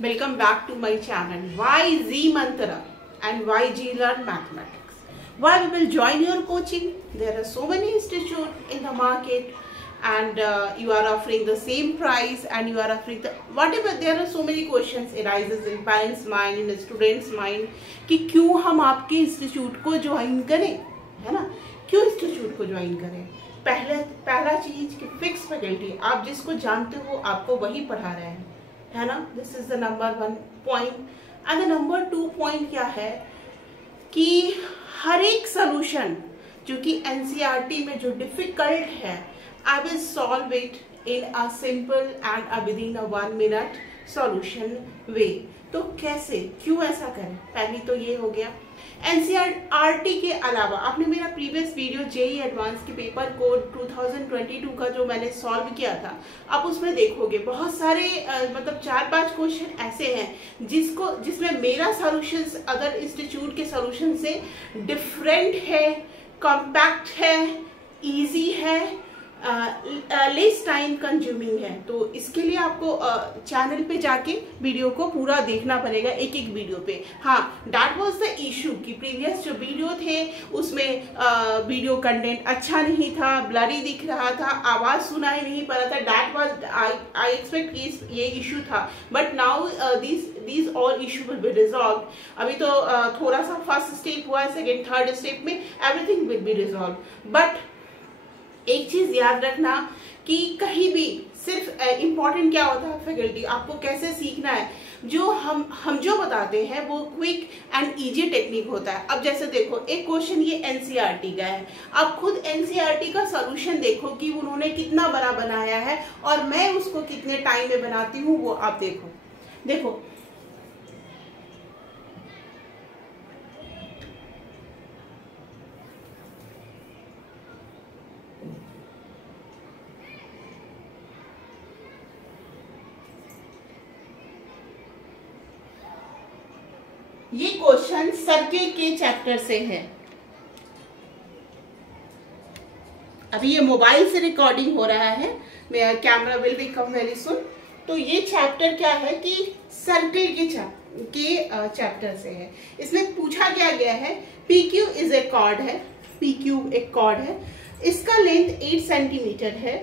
Welcome back to my channel. Why Z Mantra and why G Learn Mathematics? Why we will join your coaching? There are so many institutes in the market, and you are offering the same price, and you are offering the whatever. There are so many questions arises in parents' mind, in students' mind कि क्यों हम आपके institute को join करें, है ना? क्यों institute को ज्वाइन करें? पहला चीज कि फिक्स फैकल्टी, आप जिसको जानते हो आपको वही पढ़ा रहे हैं, है ना? This is the number 1 point. And the number 2 point क्या है कि हर एक सोल्यूशन जो कि एनसीईआरटी में जो डिफिकल्ट है, I will solve it in a simple and within a 1 minute solution way. तो कैसे, क्यों ऐसा करें? पहली तो ये हो गया। एनसीईआरटी के अलावा आपने मेरा प्रीवियस वीडियो जेईई एडवांस के पेपर कोड 2022 का जो मैंने सॉल्व किया था, आप उसमें देखोगे बहुत सारे मतलब 4-5 क्वेश्चन ऐसे हैं जिसमें मेरा सॉल्यूशंस अदर इंस्टीट्यूट के सॉल्यूशन से डिफरेंट है, कॉम्पैक्ट है, इजी है, लेस टाइम कंज्यूमिंग है। तो इसके लिए आपको चैनल पे जाके वीडियो को पूरा देखना पड़ेगा, एक एक वीडियो पे। हाँ, दैट वाज द इशू कि प्रीवियस जो वीडियो थे उसमें वीडियो कंटेंट अच्छा नहीं था, ब्लरी दिख रहा था, आवाज सुनाई नहीं पड़ रहा था। दैट वाज आई एक्सपेक्ट ये इशू था, but now these all issue will be resolved। अभी तो थोड़ा सा फर्स्ट स्टेप हुआ है, सेकेंड थर्ड स्टेप में everything will be resolve. But एक चीज याद रखना कि कहीं भी सिर्फ इम्पोर्टेंट क्या होता है फैकल्टी, आपको कैसे सीखना है। जो हम जो बताते हैं वो क्विक एंड इजी टेक्निक होता है। अब जैसे देखो, एक क्वेश्चन ये एनसीईआरटी का है, आप खुद एनसीईआरटी का सॉल्यूशन देखो कि उन्होंने कितना बड़ा बनाया है और मैं उसको कितने टाइम में बनाती हूँ, वो आप देखो ये क्वेश्चन सर्किल के चैप्टर से है। अभी ये मोबाइल से रिकॉर्डिंग हो रहा है, मेरा camera will be come very soon. तो ये चैप्टर क्या है कि सर्किल के चैप्टर से है। इसमें पूछा गया है PQ इज ए कॉर्ड है, PQ एक कॉर्ड है, इसका लेंथ 8 सेंटीमीटर है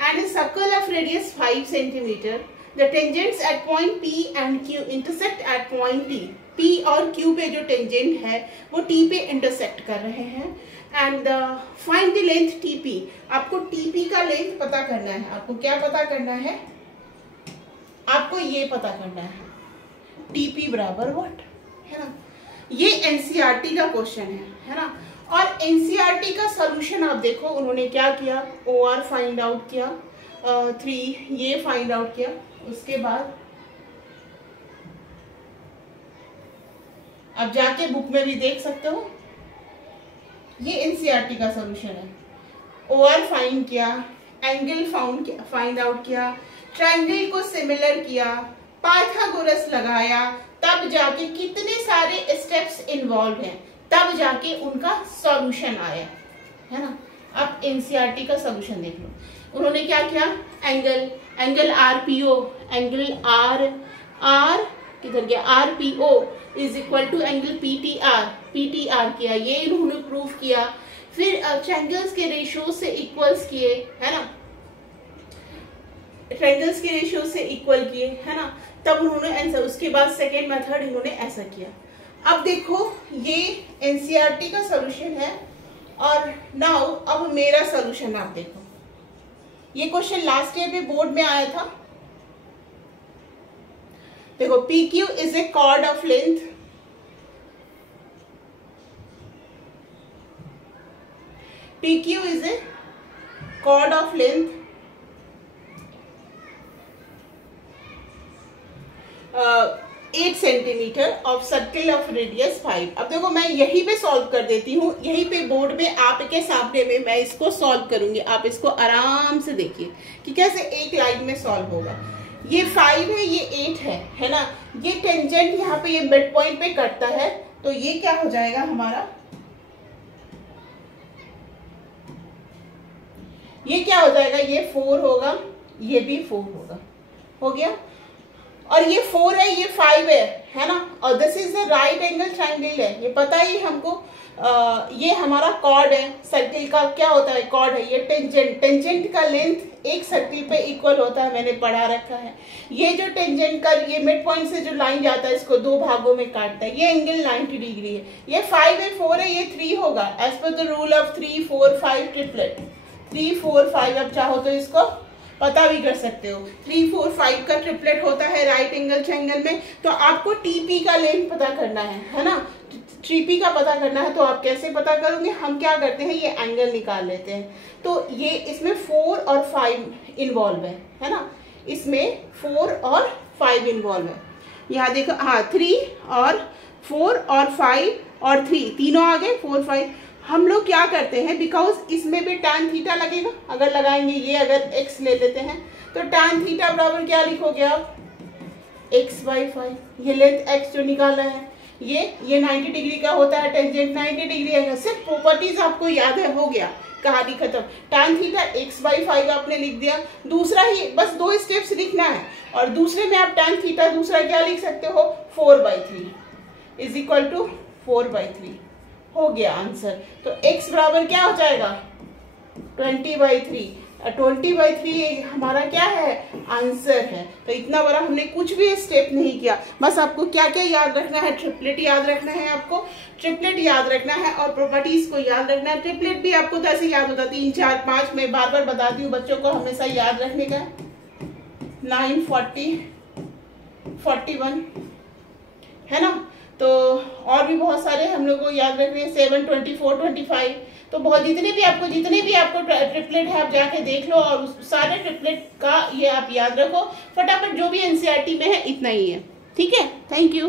and circle of radius 5 centimetre. The tangents at point P and Q intersect at point T। P और Q पे जो टेंजेंट है वो T पे इंटरसेक्ट कर रहे हैं। And find the length TP। आपको TP का लेंथ पता करना है। आपको क्या पता करना है? आपको ये पता करना है TP बराबर व्हाट, है ना? ये एनसीईआरटी का क्वेश्चन है ना? और एनसीईआरटी का सॉल्यूशन आप देखो, उन्होंने क्या किया, OR फाइंड आउट किया, 3 ये फाइंड आउट किया। उसके बाद अब जाके बुक में भी देख सकते हो, ये एनसीईआरटी का सॉल्यूशन है। OR फाइंड किया, एंगल फाइंड आउट किया, ट्रायंगल को सिमिलर किया, पाइथागोरस लगाया, तब जाके कितने सारे स्टेप्स इन्वॉल्व हैं, तब जाके उनका सॉल्यूशन आया, है ना? अब एनसीईआरटी का सॉल्यूशन देख लो। उन्होंने क्या किया, एंगल RPO, एंगल R किधर गया, RPO is equal to angle PTR किया, ये इन्होंने प्रूव किया। फिर ट्रायंगल्स के रेशियो से इक्वल्स किए, है ना? ट्रायंगल्स के रेशियो से इक्वल किए, है ना? तब उन्होंने आंसर, उसके बाद सेकेंड मेथड इन्होंने ऐसा किया। अब देखो, ये एनसीईआरटी का सॉल्यूशन है। और नाउ अब मेरा सॉल्यूशन आप देखो। ये क्वेश्चन लास्ट ईयर में बोर्ड में आया था। देखो, PQ is a chord of length, PQ is a chord of length 8 centimetre of circle of radius 5। अब देखो, मैं यहीं पे सॉल्व कर देती हूँ, यहीं पे बोर्ड में आपके सामने में मैं इसको सॉल्व करूंगी। आप इसको आराम से देखिए कि कैसे एक लाइन में सॉल्व होगा। ये 5 है, ये 8 है ना? ये टेंजेंट यहाँ पे ये मिड पॉइंट पे कटता है, तो ये क्या हो जाएगा हमारा, ये क्या हो जाएगा, ये 4 होगा, ये भी 4 होगा, हो गया। और ये 4 है, ये 5 है ना, और this is the right angle triangle है, ये पता ही हमको। ये हमारा कॉर्ड है, सर्किल का क्या होता है, कॉर्ड है। ये टेंजेंट, टेंजेंट का लेंथ एक सर्किल पे इक्वल होता है, मैंने पढ़ा रखा है। ये जो टेंजेंट का ये मिड पॉइंट से जो लाइन जाता है, इसको दो भागों में काटता है, ये एंगल 90 डिग्री है। ये 5 है, 4 है, ये 3 होगा, as per the rule of 3 4 5 triplet. 3 4 5 अब चाहो तो इसको पता भी कर सकते हो। 3 4 5 का ट्रिपलेट होता है राइट एंगल ट्रायंगल में। तो आपको टीपी का लेंथ पता करना है ना, टीपी का पता करना है। तो आप कैसे पता करोगे, हम क्या करते हैं, ये एंगल निकाल लेते हैं। तो ये इसमें 4 और 5 इन्वॉल्व है ना, इसमें 4 और 5 इन्वॉल्व है। यहाँ देखो, हाँ 3 और 4 और 5 और 3 तीनों आ गए, 4 5। हम लोग क्या करते हैं, बिकॉज इसमें भी tan थीटा लगेगा, अगर लगाएंगे, ये अगर x ले लेते हैं तो tan थीटा बराबर क्या लिखोगे आप, x/5। ये लेंथ x जो निकाला है, ये 90 डिग्री का होता है, टेंजेंट 90 डिग्री है। सिर्फ प्रॉपर्टीज आपको याद है, हो गया, कहानी खत्म। tan थीटा x/5 आपने लिख दिया। दूसरा ही बस 2 स्टेप्स लिखना है, और दूसरे में आप tan थीटा दूसरा क्या लिख सकते हो, 4/3 इज इक्वल टू 4/3, हो गया आंसर। तो x बराबर क्या हो जाएगा, 20/3। 20/3 हमारा क्या है, आंसर है। तो इतना बड़ा हमने कुछ भी स्टेप नहीं किया, बस आपको क्या क्या याद रखना है, ट्रिपलेट याद रखना है, आपको ट्रिपलेट याद रखना है और प्रॉपर्टीज को याद रखना है। ट्रिपलेट भी आपको तो ऐसे याद होता, 3 4 5 मैं बार बार बताती हूँ बच्चों को, हमेशा याद रखने का। 9 40 41 है ना। तो और भी बहुत सारे हम लोग को याद रखने हैं, 7 24 25। तो बहुत जितने भी आपको ट्रिपलेट है, आप जाके देख लो, और उस सारे ट्रिपलेट का ये आप याद रखो फटाफट। जो भी एनसीईआरटी में है इतना ही है, ठीक है। Thank you.